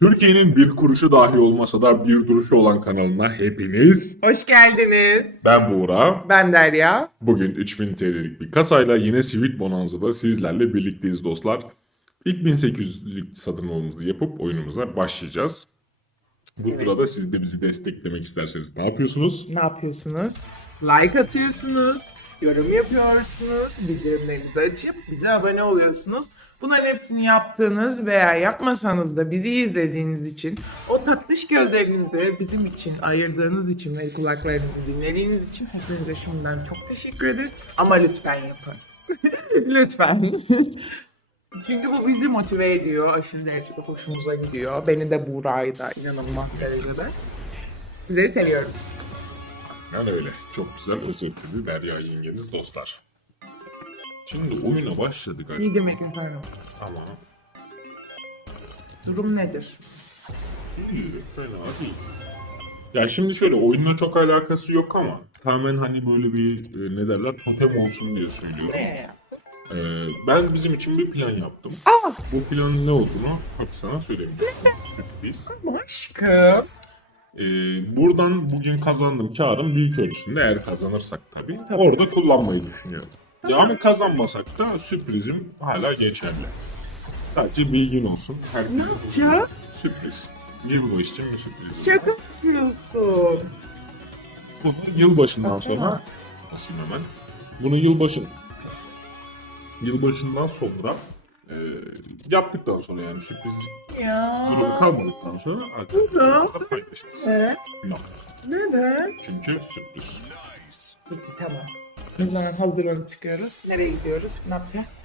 Türkiye'nin bir kuruşu dahi olmasa da bir duruşu olan kanalına hepiniz. Hoş geldiniz. Ben Buğra. Ben Derya. Bugün 3000 TL'lik bir kasayla yine Sweet Bonanza'da sizlerle birlikteyiz dostlar. İlk 1800'lük satın yapıp oyunumuza başlayacağız. Bu sırada siz de bizi desteklemek isterseniz ne yapıyorsunuz? Ne yapıyorsunuz? Like atıyorsunuz, yorum yapıyorsunuz, bildirimlerinizi açıp bize abone oluyorsunuz. Bunların hepsini yaptığınız veya yapmasanız da bizi izlediğiniz için, o tatlış gözlerinizi bizim için ayırdığınız için ve kulaklarınızı dinlediğiniz için hepinize şimdiden çok teşekkür ederiz. Ama lütfen yapın. lütfen. Çünkü bu bizi motive ediyor. Aşırı derecede hoşumuza gidiyor. Beni de Buğra'yı da inanılmaz derecede. Sizleri seviyoruz. Yani öyle. Çok güzel özetledi Derya yengeniz dostlar. Şimdi oyuna başladık İyi demek efendim. ama Durum nedir? iyi, fena değil. Ya şimdi şöyle oyunla çok alakası yok ama tamamen hani böyle bir e, ne derler totem olsun diye söylüyorum. Ee, ben bizim için bir plan yaptım. Aa, Bu planın ne olduğunu hadi sana söyleyeyim. Sürpriz. aşkım. Ee, buradan bugün kazandığım karın büyük ölçüsünde eğer kazanırsak tabii, Tabii. orada kullanmayı düşünüyorum. Yani kazanmasak da sürprizim hala geçerli. Sadece bilgin olsun. Herkese Ne yapacağız? Sürpriz. Yılbaşı için bir sürpriz. Şaka yapıyorsun. Bunu yılbaşından sonra nasıl hemen? Bunu yılbaşı yılbaşından sonra e, yaptıktan sonra yani sürpriz durumu Ya. kalmadıktan sonra Nasıl? paylaşırız. Evet. Neden? Çünkü sürpriz. Peki tamam. Ne zaman hazırlanıp çıkıyoruz? Nereye gidiyoruz? Ne yapacağız?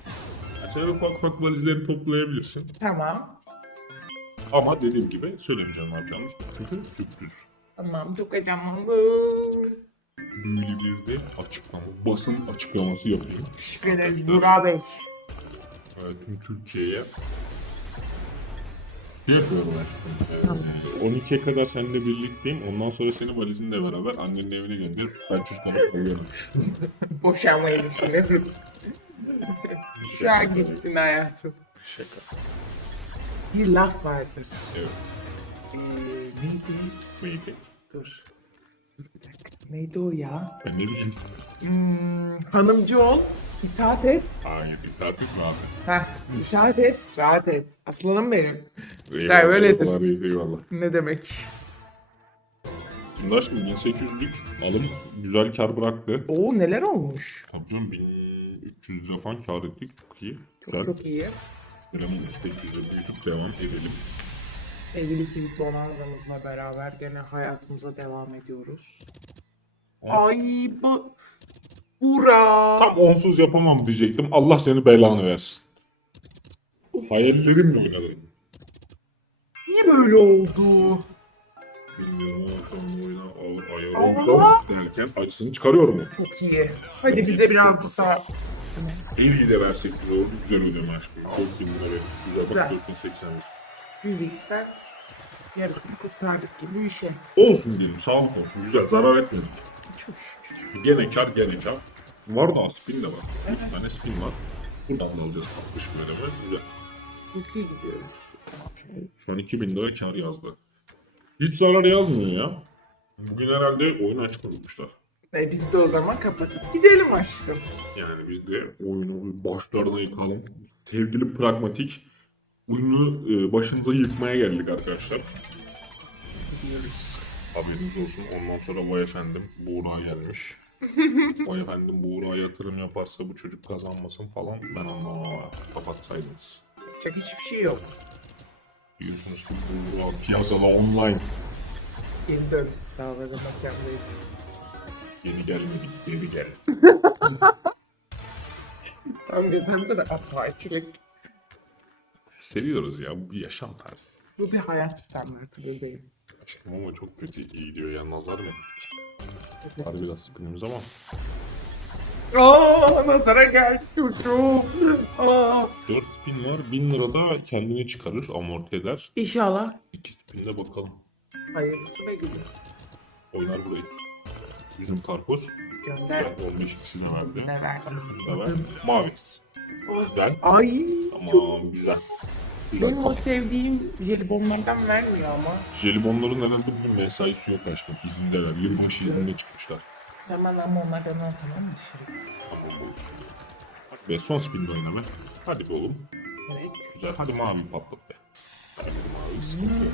Sen ufak ufak valizleri toplayabilirsin. Tamam. Ama dediğim gibi söylemeyeceğim ne yapacağımız. Çünkü sürpriz. Tamam çok heyecanlandım. Böyle bir de açıklama, basın açıklaması yapayım. Teşekkür ederiz Burak Bey. Tüm Türkiye'ye şey yapıyorum aşkım. Ee, 12'ye kadar seninle birlikteyim. Ondan sonra seni valizinle beraber annenin evine gönder. Ben çocuklarımı koyuyorum. Boşanma ilişkileri. Şu an gittin hayatım. Şaka. Bir laf vardır. Evet. Ee, neydi? Neydi? Dur. Neydi o ya? Ben ne bileyim. Hmm, hanımcı ol, itaat et. Hayır, itaat etme abi. Heh, itaat et, rahat et. Aslanım benim. Eyvallah, öyledir. eyvallah, Eyvallah. Ne demek? Şimdi 1800'lük alım güzel kar bıraktı. Oo neler olmuş. Tabii canım 1300 lira falan kar ettik. Çok iyi. Çok Güzel. çok iyi. Liramı 800'e büyütüp devam edelim. Evli sivil bonanzamızla beraber gene hayatımıza devam ediyoruz. Ay bu... Ura! Tam onsuz yapamam diyecektim. Allah seni belanı versin. Hayallerimle oynadım. Niye böyle oldu? Bilmiyorum ama şu an oyuna ayarım derken acısını çıkarıyorum? Çok iyi. Hadi bize birazcık daha... Tamam. İyi de versek güzel olur. Güzel ödeme aşkım. 4000 lira ver. Güzel Güzel. bak 4081. 100x'ten yarısını kurtardık gibi bir şey. Olsun diyelim. Sağlık olsun. Güzel. Zarar etmedik. Gene kar gene kar. Var da spin de var. 3 tane spin var. Buradan da alacağız 60 bölümü. Güzel. Çok iyi gidiyoruz. Şu an 2000 lira kar yazdı. Hiç zarar yazmıyor ya. Bugün herhalde oyunu açık unutmuşlar. E biz de o zaman kapatıp gidelim aşkım. Yani biz de oyunu başlarına yıkalım. Sevgili pragmatik. Oyunu e, başımıza yıkmaya geldik arkadaşlar. Gidiyoruz. Haberiniz olsun. Ondan sonra vay efendim Buğra gelmiş. vay efendim Buğra yatırım yaparsa bu çocuk kazanmasın falan. Ben anlamam ama kapatsaydınız. Çok hiçbir şey yok. Biliyorsunuz ki Buğra piyasada online. Geri döndük sağlara mekandayız. Yeni gelmedik geri gel. Tam yeter bu kadar apaçilik. Seviyoruz ya bu bir yaşam tarzı. Bu bir hayat standartı bebeğim. Aşkım ama çok kötü gidiyor ya nazar mı? Hadi biraz spinimiz ama. Aa nazara geldi çocuğum. Aa. 4 spin var 1000 lira da kendini çıkarır amorti eder. İnşallah. 2 spinde bakalım. Hayırlısı be gülüm. Oynar burayı. Üzüm karpuz. Gönder. Güzel 15 ikisine verdi. Ne verdim? Ne ver? Mavi. Güzel. Ay. Çok Tamam güzel. Benim o sevdiğim jelibonlardan vermiyor ama. Jelibonların herhalde bugün mesaisi yok aşkım. İzindeler. Yılbaşı iznine çıkmışlar. Bana ama onlardan al tamam mı dışarı? Hadi be son spinle oynama. Hadi be oğlum. Evet. Güzel. Hadi mavi patlat be. Hadi mavi sıkıntı yok.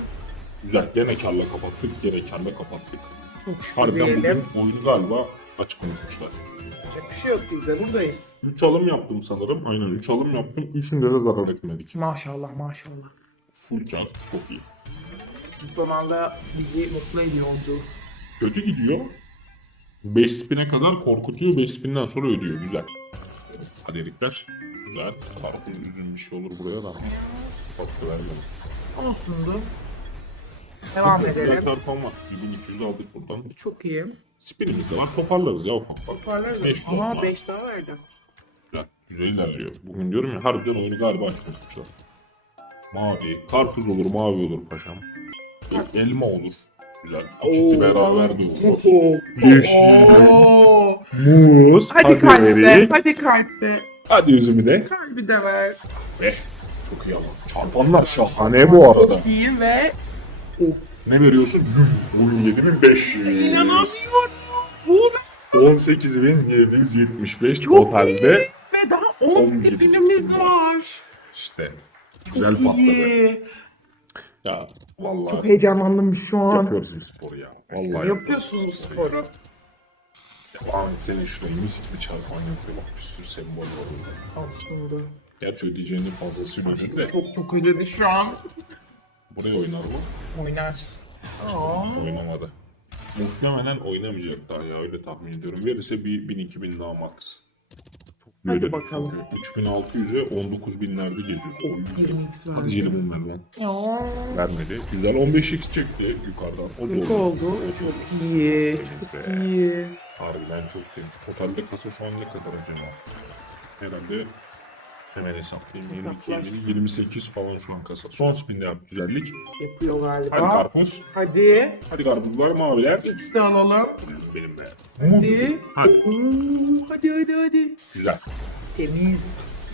Güzel. Gene karla kapattık. Gene karla kapattık. Çok şükür Harbiden diyelim. bugün oyunu galiba açık unutmuşlar. Yapacak bir şey yok biz de buradayız. 3 alım yaptım sanırım. Aynen 3 alım yaptım. Üçünde de zarar etmedik. Maşallah maşallah. Full kar. Çok iyi. Donanza bizi mutlu ediyor yolcu. Kötü gidiyor. 5 spin'e kadar korkutuyor. 5 spin'den sonra ödüyor. Güzel. Hadi erikler. Güzel. Karpuz üzüm bir şey olur buraya da. Tatlı vermiyorum. Olsundu. Devam Güzel edelim. performans. 2200 aldık buradan. Çok iyi. Spinimiz de var. Toparlarız ya ufak ufak. Toparlarız. Beş Ama sonra. 5 daha verdi. Güzel. Güzel ilerliyor. Bugün diyorum ya harbiden oyunu galiba açık unutmuşlar. Mavi. Karpuz olur, mavi olur paşam. El- elma olur. Güzel. İkisi beraber de olur. Yeşil. Muz. Hadi kalpte. erik. Hadi kalpte. Hadi üzümü de. Kalbi de ver. Ve çok iyi ama. Çarpanlar şahane bu arada. İyi ve of. Ne veriyorsun? Bugün 7500. İnanamıyorum. Bu 18775 Çok totalde. ve daha 10 On spinimiz bin var. İşte. Güzel Çok patladı. iyi. Ya vallahi Çok heyecanlandım şu an. yapıyoruz bu sporu ya. Vallahi Yapıyorsunuz bu ya. sporu. Ahmet senin şurayı mis gibi çarpan yapıyor. Bak bir sürü sembol var orada. Aslında. Gerçi ödeyeceğinin fazlasını ödedi de. Çok çok ödedi şu an. Buraya oynar mı? Oynar. Oynamadı. Muhtemelen oynamayacak daha ya öyle tahmin ediyorum. Verirse bir 1000-2000 daha max. Çok Hadi böyle bakalım. çünkü 3600'e 19.000'lerde geziyoruz. Oyun. 20x Hadi verdi. jelibon ver lan. Ya. Vermedi. Güzel 15x çekti yukarıdan. O Çok da oldu. Çok iyi. Çok Temiz be. iyi. Harbiden çok temiz. Totalde kasa şu an ne kadar acaba? Herhalde hemen hesaplayayım. 22, Hesaplar. 20, 28 falan şu an kasa. Son spinde yap güzellik. Yapıyor Hadi galiba. karpuz. Hadi. Hadi karpuzlar maviler. X de alalım. Benim de. Muz. Hadi. Hadi. Hadi hadi hadi. Güzel. Temiz.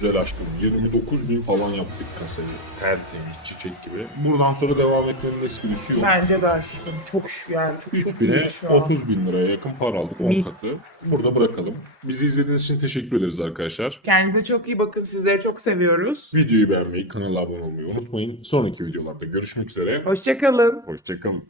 Güzel aşkım. 29 bin falan yaptık kasayı. Tertemiz çiçek gibi. Buradan sonra devam etmenin esprisi yok. Bence de aşkım. Çok şu yani çok 3 çok bine iyi şu an. 30 bin liraya yakın para aldık 10 Mis. katı. Burada bırakalım. Bizi izlediğiniz için teşekkür ederiz arkadaşlar. Kendinize çok iyi bakın. Sizleri çok seviyoruz. Videoyu beğenmeyi, kanala abone olmayı unutmayın. Sonraki videolarda görüşmek üzere. Hoşçakalın. Hoşçakalın.